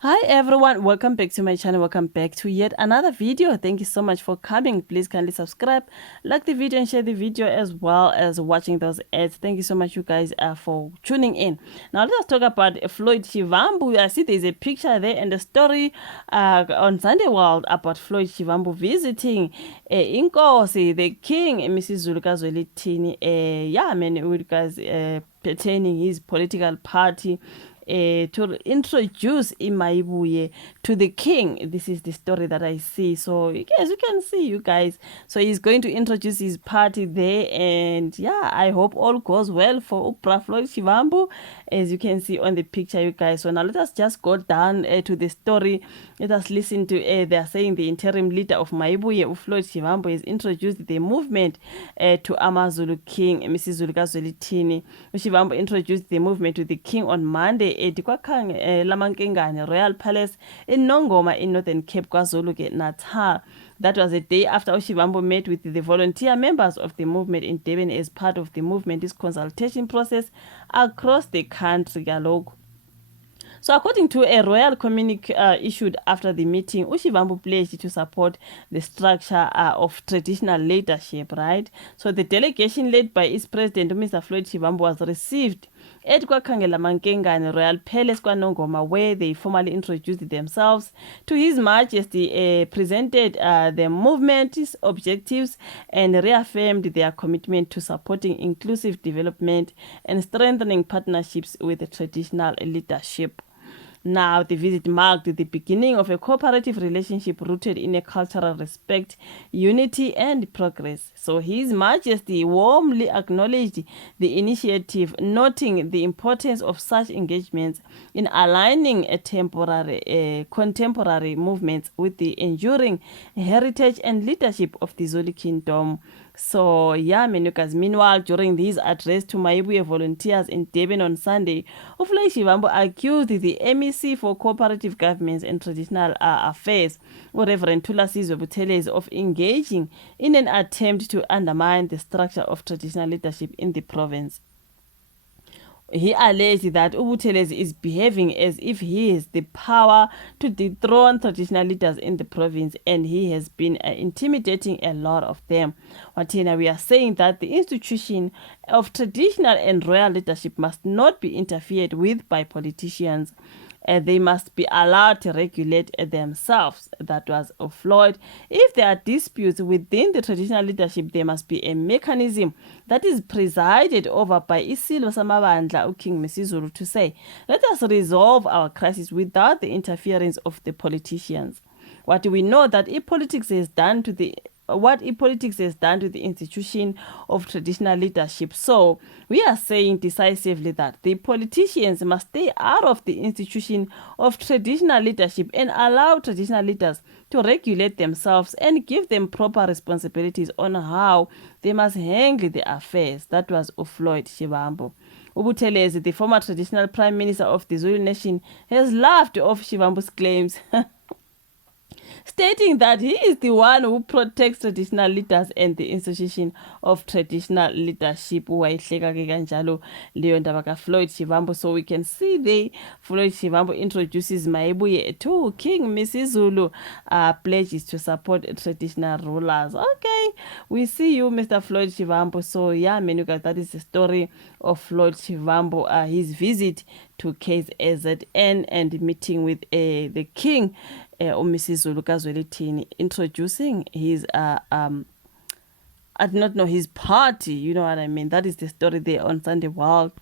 Hi everyone, welcome back to my channel. Welcome back to yet another video. Thank you so much for coming. Please kindly subscribe, like the video, and share the video, as well as watching those ads. Thank you so much, you guys, for tuning in. Now let us talk about Floyd Shivambu. I see there's a picture there and a story on Sunday World about Floyd Shivambu visiting Inkosi, the King Misuzulu KaZwelithini. Yeah, many you guys pertaining his political party to introduce Mayibuye to the king. This is the story that I see. So as you can see, you guys, so he's going to introduce his party there, and yeah, I hope all goes well for Floyd Shivambu, as you can see on the picture, you guys. So now let us just go down to the story. Let us listen to they are saying the interim leader of Mayibuye, Floyd Shivambu, has introduced the movement to Zulu King Misuzulu KaZwelithini. Shivambu introduced the movement to the king on Monday at Lamankengane Royal Palace in Nongoma in Northern Cape, KwaZulu-Natal. That was a day after Shivambu met with the volunteer members of the movement in Durban as part of the movement's consultation process across the country. So according to a royal communique issued after the meeting, Shivambu pledged to support the structure of traditional leadership, right? So the delegation led by its president, Mr. Floyd Shivambu, was received at Kwakhangela Mankengane Royal Palace Kwanongoma, where they formally introduced themselves to His Majesty, presented the movement's objectives, and reaffirmed their commitment to supporting inclusive development and strengthening partnerships with the traditional leadership. Now, the visit marked the beginning of a cooperative relationship rooted in a cultural respect, unity, and progress. So His Majesty warmly acknowledged the initiative, noting the importance of such engagements in aligning contemporary movements with the enduring heritage and leadership of the Zulu Kingdom. So yeah, Menukas. Meanwhile, during his address to Mayibuye volunteers in Durban on Sunday, Floyd Shivambu accused the MEC for Cooperative Governments and Traditional Affairs, Reverend Thulasizwe Buthelezi, of engaging in an attempt to undermine the structure of traditional leadership in the province. He alleged that Buthelezi is behaving as if he has the power to dethrone traditional leaders in the province, and he has been intimidating a lot of them. Watina, we are saying that the institution of traditional and royal leadership must not be interfered with by politicians. They must be allowed to regulate themselves. That was Floyd. If there are disputes within the traditional leadership, there must be a mechanism that is presided over by Isilo Samabandla, King Misuzulu, to say, let us resolve our crisis without the interference of the politicians. What we know that politics has done to the institution of traditional leadership. So we are saying decisively that the politicians must stay out of the institution of traditional leadership and allow traditional leaders to regulate themselves and give them proper responsibilities on how they must handle the affairs. That was Floyd Shivambu. Buthelezi, the former traditional prime minister of the Zulu nation, has laughed off Shivambu's claims stating that he is the one who protects traditional leaders and the institution of traditional leadership. Floyd Shivambu. So we can see the Floyd Shivambu introduces Mayibuye to King Misuzulu, pledges to support traditional rulers. Okay, we see you, Mr. Floyd Shivambu. So yeah, man, you guys, that is the story of Floyd Shivambu, his visit to KZN and meeting with the king, Misuzulu KaZwelithini, introducing his I do not know, his party, you know what I mean. That is the story there on Sunday World.